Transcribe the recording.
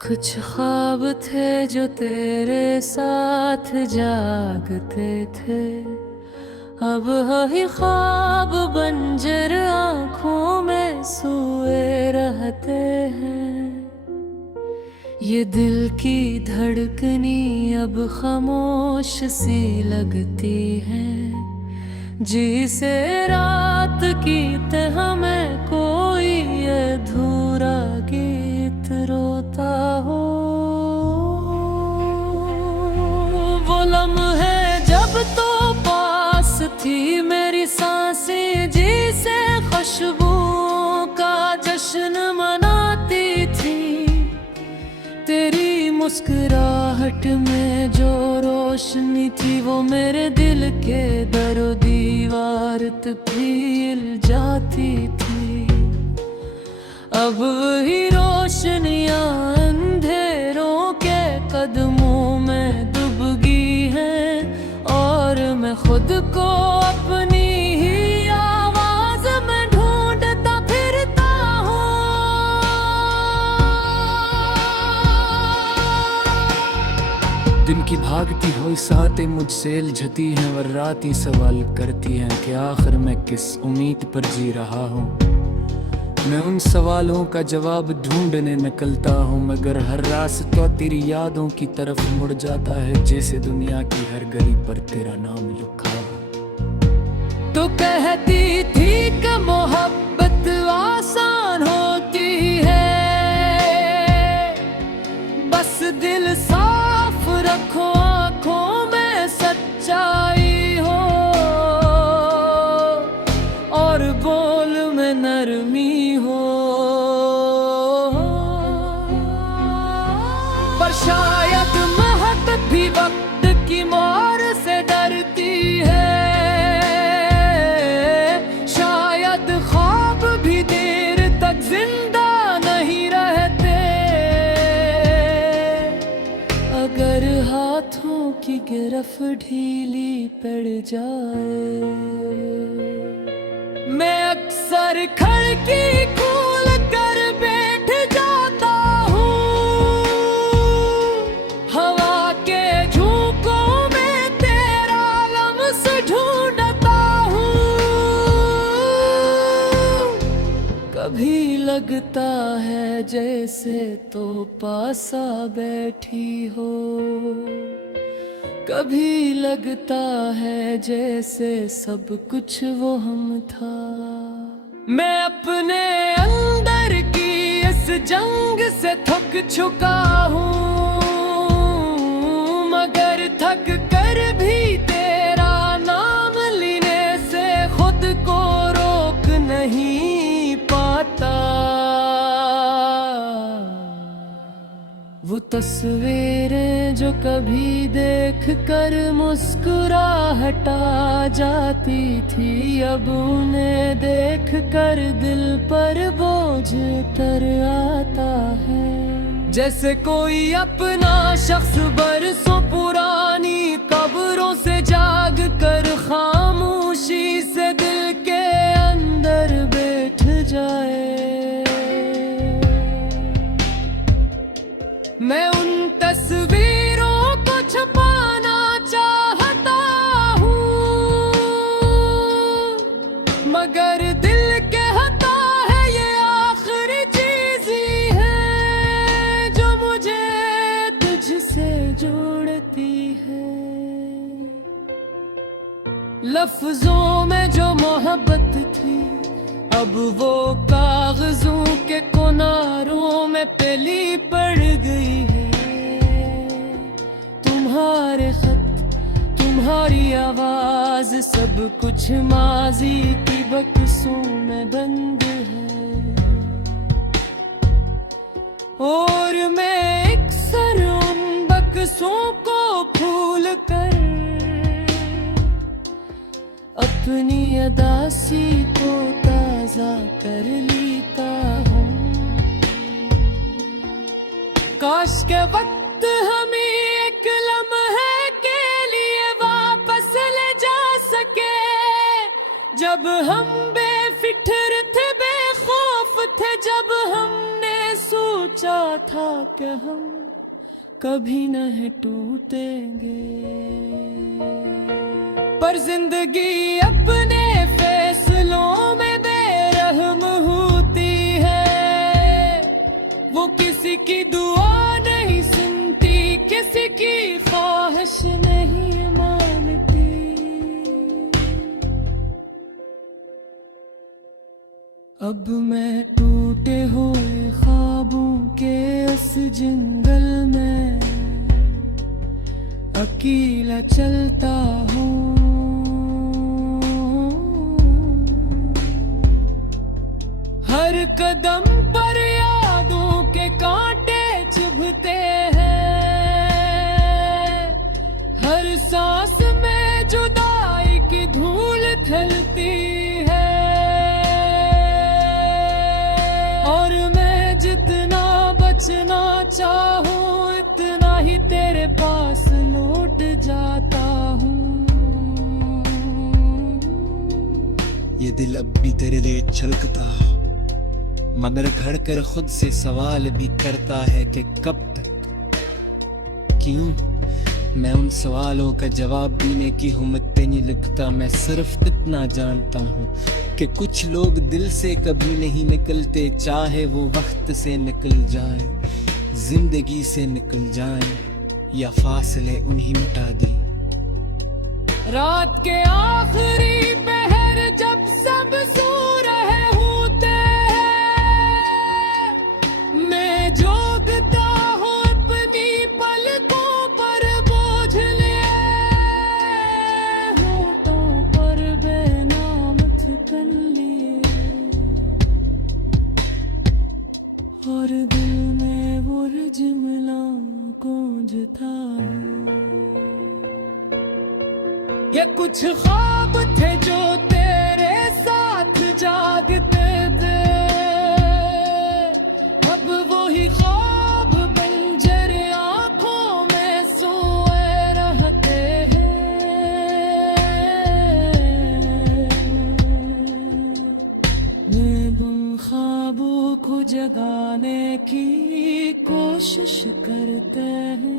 कुछ ख्वाब थे जो तेरे साथ जागते थे, अब वही ख्वाब बंजर आँखों में सोए रहते हैं। ये दिल की धड़कनी अब खामोश सी लगती है, जिसे रात की तह में कोई अधूरा गीत रोता हो। वो लम्हे जब तो पास थी मेरी सांसें, जिसे खुशबुओं का जश्न मनाती थी। तेरी मुस्कुराहट में जो रोशनी थी, वो मेरे दिल के दरो दीवार तपील जाती थी। अब वही रोशनियां अंधेरों के कदमों में डूबगी हैं, और मैं खुद को अपनी ही आवाज में ढूंढता फिरता हूँ। दिन की भागती हुई सातें मुझसे उलझती हैं, और रातें सवाल करती हैं कि आखिर मैं किस उम्मीद पर जी रहा हूँ। मैं उन सवालों का जवाब ढूंढने निकलता हूँ, मगर हर रास्ता तेरी यादों की तरफ मुड़ जाता है, जैसे दुनिया की हर गली पर तेरा नाम लिखा हो। तो कहती थी कि मोहब्बत आसान होती है, बस दिल साफ रखो, आंखों में सच्चाई हो, और बोल में नरमी हो। पर शायद मोहब्बत भी वक्त की मोहर से डरती है, शायद ख्वाब भी देर तक जिंदा नहीं रहते। अगर हाथों की गिरफ्त ढीली पड़ जाए, मैं अक्सर खिड़की खोल कर बैठ जाता हूँ। हवा के झोंकों में तेरा लम्स ढूंढता हूँ। कभी लगता है जैसे तो पासा बैठी हो, कभी लगता है जैसे सब कुछ वो हम था। मैं अपने अंदर की इस जंग से थक चुका हूँ, मगर थक कर भी तेरा नाम लेने से खुद को रोक नहीं पाता। वो तस्वीरें जो कभी देख कर मुस्कुराहट आ जाती थी, अब उन्हें देख कर दिल पर बोझ उतर आता है। जैसे कोई अपना शख्स बरसों पुरानी कब्रों से जाग कर खामोशी से दिल के अंदर बैठ जाए। मैं उन तस्वीरों को छुपाना चाहता हूँ, मगर दिल कहता है ये आखिरी चीज ही है जो मुझे तुझसे जोड़ती है। लफ्जों में जो मोहब्बत थी, अब वो कागजों के किनारों में पली पड़ गई है। तुम्हारे खत, तुम्हारी आवाज, सब कुछ माजी की बक्सों में बंद है। और मैं अक्सर उन बक्सों को खोल कर अपनी अदासी को ताजा कर लेता हूँ। काश के वक्त हमें एक लम्हे के लिए वापस ले जा सके, जब हम बेफिक्र थे, बेखौफ थे, जब हमने सोच सोचा था कि हम कभी नहीं टूटेंगे, पर जिंदगी अपने फैसलों में बेरहम होती है। वो किसी की दुआ नहीं सुनती, किसी की ख्वाहिश नहीं मानती। अब मैं टूटे हुए ख्वाबों के इस जंगल में अकेला चलता हूँ। हर कदम पर यादों के कांटे चुभते हैं, हर सांस में जुदाई की धूल खिलती है। और मैं जितना बचना चाहूं इतना ही तेरे पास लौट जाता हूँ। ये दिल अब भी तेरे लिए छलकता, मगर घर कर खुद से सवाल भी करता है कि कब तक, क्यों। मैं उन सवालों का जवाब देने की हिम्मत नहीं लिखता। मैं सिर्फ इतना जानता हूँ कि कुछ लोग दिल से कभी नहीं निकलते, चाहे वो वक्त से निकल जाए, जिंदगी से निकल जाए, या फासले उन्हीं मिटा दे। रात के आखिरी पहर जब सब सो रहे होते हैं, मैं जोगता हूँ अपनी पलकों पर बोझ लिए, होठों पर बेनाम ठिठन लिए, और दिल में वो रिजमला गूंजता है। ये कुछ ख्वाब थे जो तेरे साथ जागते थे, अब वही ख्वाब बंजर आंखों में सोए रहते हैं। मैं उन ख्वाबों को जगाने की कोशिश करते हैं।